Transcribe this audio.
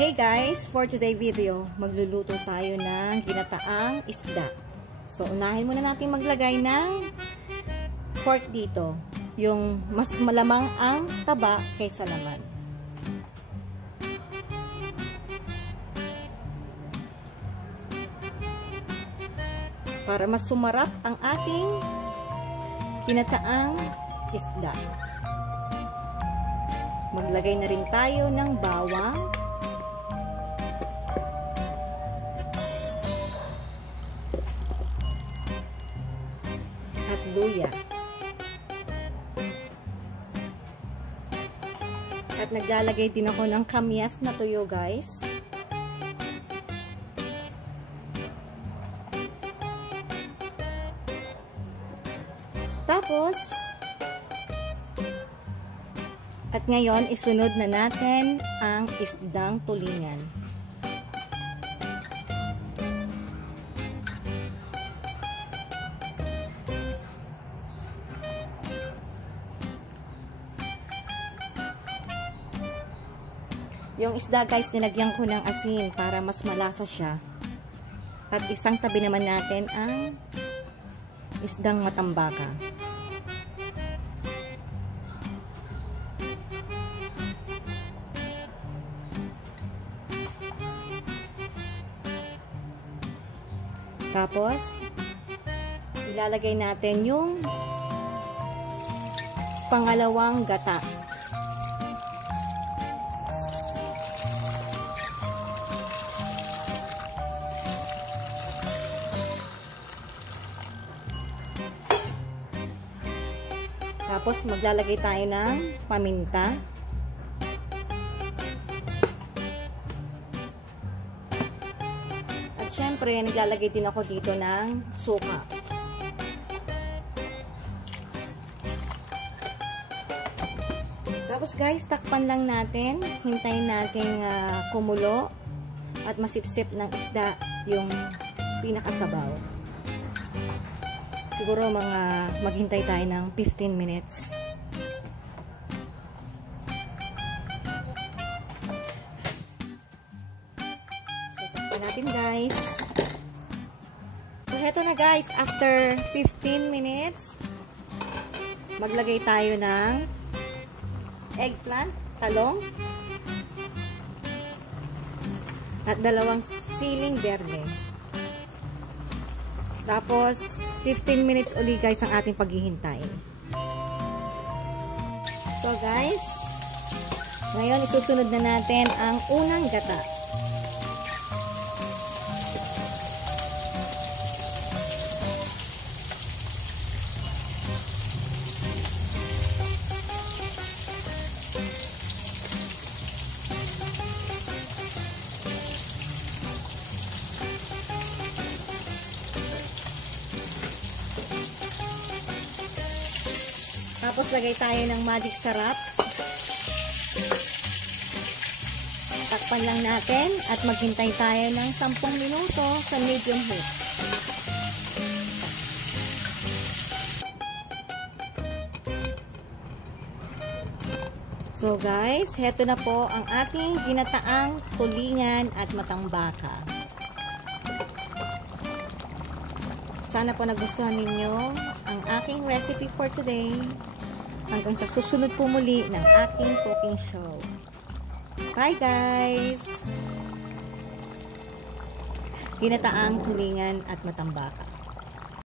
Hey guys, for today video, magluluto tayo ng ginataang isda. So, unahin muna natin maglagay ng pork dito. Yung mas malamang ang taba kaysa laman. Para mas sumarap ang ating ginataang isda. Maglagay na rin tayo ng bawang. At luya. At naglalagay din ako ng kamyas na tuyo, guys. Tapos, at ngayon, isunod na natin ang isdang tulingan. Yung isda, guys, nilagyan ko ng asin para mas malasa siya. At isang tabi naman natin ang isdang matambaka. Tapos, ilalagay natin yung pangalawang gata. Tapos, maglalagay tayo ng paminta. At syempre, naglalagay din ako dito ng suka. Tapos guys, takpan lang natin. Hintayin natin kumulo at masipsip ng isda yung pinakasabaw. Siguro maghintay tayo ng 15 minutes. So, takpan natin guys. So, heto na guys. After 15 minutes, maglagay tayo ng eggplant, talong, at 2 siling berde. Tapos, 15 minutes uli guys ang ating paghihintay. So guys, ngayon isusunod na natin ang unang gata. Tapos, lagay tayo ng magic sarap. Takpan lang natin at maghintay tayo ng 10 minuto sa medium heat. So guys, heto na po ang ating ginataang tulingan at matambaka. Sana po nagustuhan ninyo ang aking recipe for today. Hanggang sa susunod po muli ng aking cooking show. Bye guys! Ginataang tulingan at matambaka.